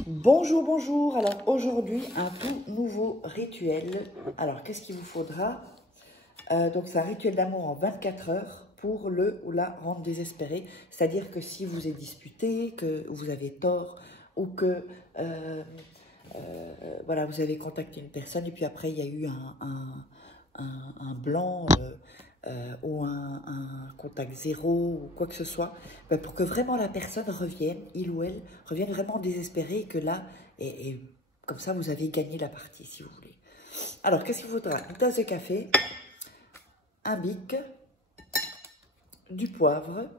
Bonjour, bonjour. Alors aujourd'hui, un tout nouveau rituel. Alors qu'est-ce qu'il vous faudra? Donc c'est un rituel d'amour en 24 heures pour le ou la rendre désespéré. C'est-à-dire que si vous êtes disputé, que vous avez tort ou que voilà, vous avez contacté une personne et puis après il y a eu un blanc ou un contact zéro ou quoi que ce soit, ben pour que vraiment la personne revienne, il ou elle, revienne vraiment désespérée et que là, et comme ça vous avez gagné la partie si vous voulez. Alors qu'est-ce qu'il faudra? Une tasse de café, un bic, du poivre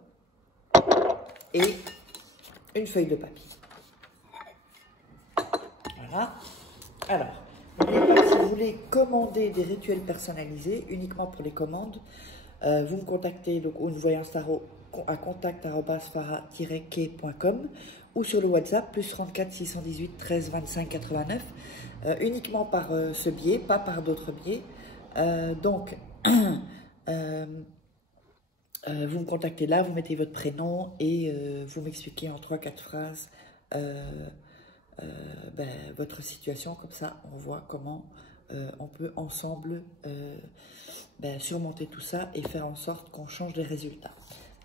et une feuille de papier. Voilà. Alors, n'oubliez pas que si vous voulez commander des rituels personnalisés, uniquement pour les commandes, vous me contactez donc une voyance tarot à contact@farah-kay.com ou sur le WhatsApp plus 34 618 13 25 89 uniquement par ce biais, pas par d'autres biais. Donc, vous me contactez là, vous mettez votre prénom et vous m'expliquez en 3-4 phrases votre situation, comme ça on voit comment on peut ensemble surmonter tout ça et faire en sorte qu'on change les résultats.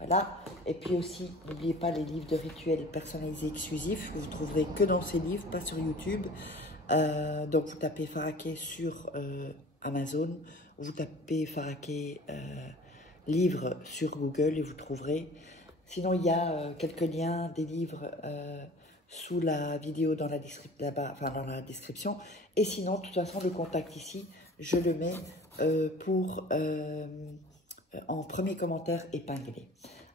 Voilà, et puis aussi, n'oubliez pas les livres de rituels personnalisés exclusifs, que vous trouverez que dans ces livres, pas sur YouTube. Donc vous tapez Farah Kay sur Amazon, vous tapez Farah Kay livres sur Google et vous trouverez. Sinon, il y a quelques liens des livres sous la vidéo dans la description. Et sinon, de toute façon, le contact ici, je le mets en premier commentaire épinglé.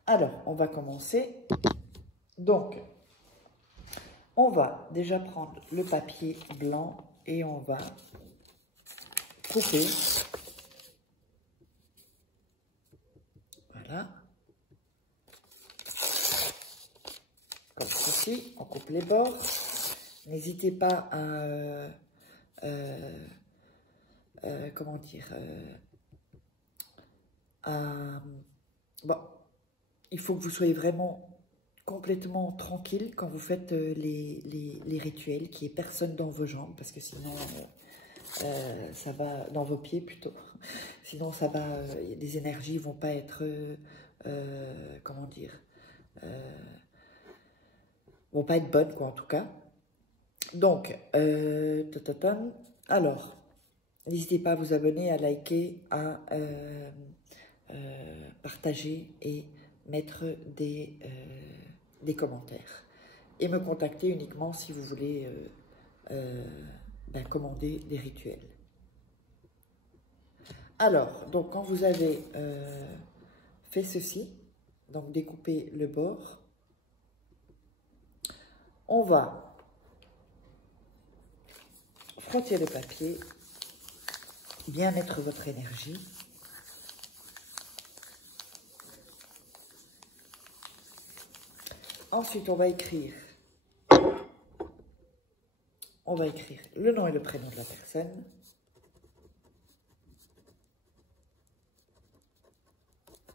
Alors, on va commencer. Donc, on va déjà prendre le papier blanc et on va couper. Voilà. Comme ceci, on coupe les bords. N'hésitez pas à, comment dire, bon, il faut que vous soyez vraiment complètement tranquille quand vous faites les rituels, qu'il n'y ait personne dans vos jambes, parce que sinon, ça va, dans vos pieds plutôt, sinon ça va, les énergies vont pas être, comment dire, vont pas être bonnes, quoi, en tout cas. Donc, alors, n'hésitez pas à vous abonner, à liker, à partager et mettre des commentaires. Et me contacter uniquement si vous voulez commander des rituels. Alors, donc quand vous avez fait ceci, donc découper le bord, on va frotter le papier, bien mettre votre énergie. Ensuite, on va écrire le nom et le prénom de la personne.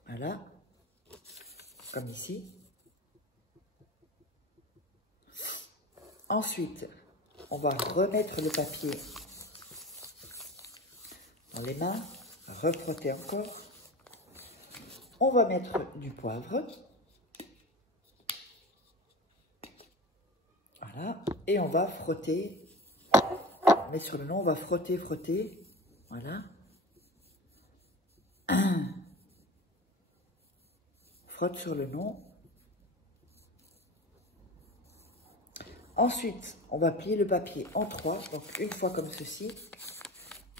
Voilà, comme ici. Ensuite, on va remettre le papier dans les mains, refrotter encore. On va mettre du poivre. Voilà, et on va frotter. On met sur le nom, on va frotter, frotter. Voilà. Frotte sur le nom. Ensuite, on va plier le papier en 3. Donc, une fois comme ceci,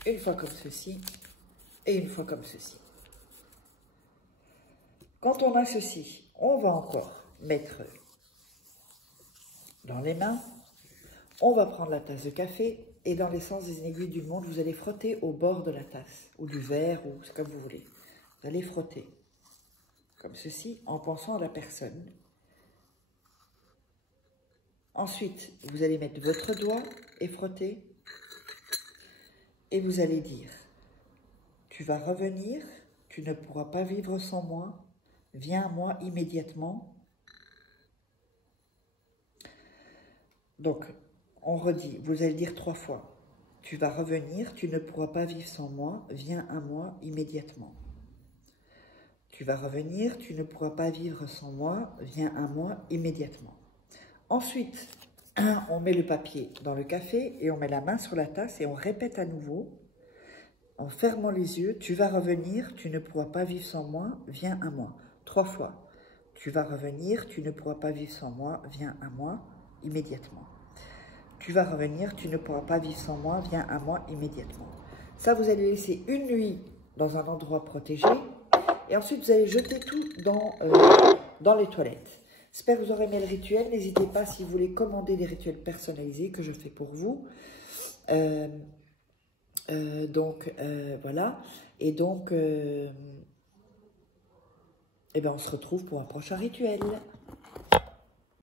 une fois comme ceci et une fois comme ceci. Quand on a ceci, on va encore mettre dans les mains. On va prendre la tasse de café et dans les sens des aiguilles du monde, vous allez frotter au bord de la tasse ou du verre ou c'est comme vous voulez. Vous allez frotter comme ceci en pensant à la personne. Ensuite, vous allez mettre votre doigt et frotter. Et vous allez dire, tu vas revenir, tu ne pourras pas vivre sans moi, viens à moi immédiatement. Donc, on redit, vous allez dire 3 fois. Tu vas revenir, tu ne pourras pas vivre sans moi, viens à moi immédiatement. Tu vas revenir, tu ne pourras pas vivre sans moi, viens à moi immédiatement. Ensuite, on met le papier dans le café et on met la main sur la tasse et on répète à nouveau, en fermant les yeux, tu vas revenir, tu ne pourras pas vivre sans moi, viens à moi. 3 fois. Tu vas revenir, tu ne pourras pas vivre sans moi, viens à moi immédiatement. Tu vas revenir, tu ne pourras pas vivre sans moi, viens à moi immédiatement. Ça, vous allez laisser une nuit dans un endroit protégé et ensuite vous allez jeter tout dans les toilettes. J'espère que vous aurez aimé le rituel. N'hésitez pas si vous voulez commander des rituels personnalisés que je fais pour vous. Voilà. Et donc, eh ben, on se retrouve pour un prochain rituel.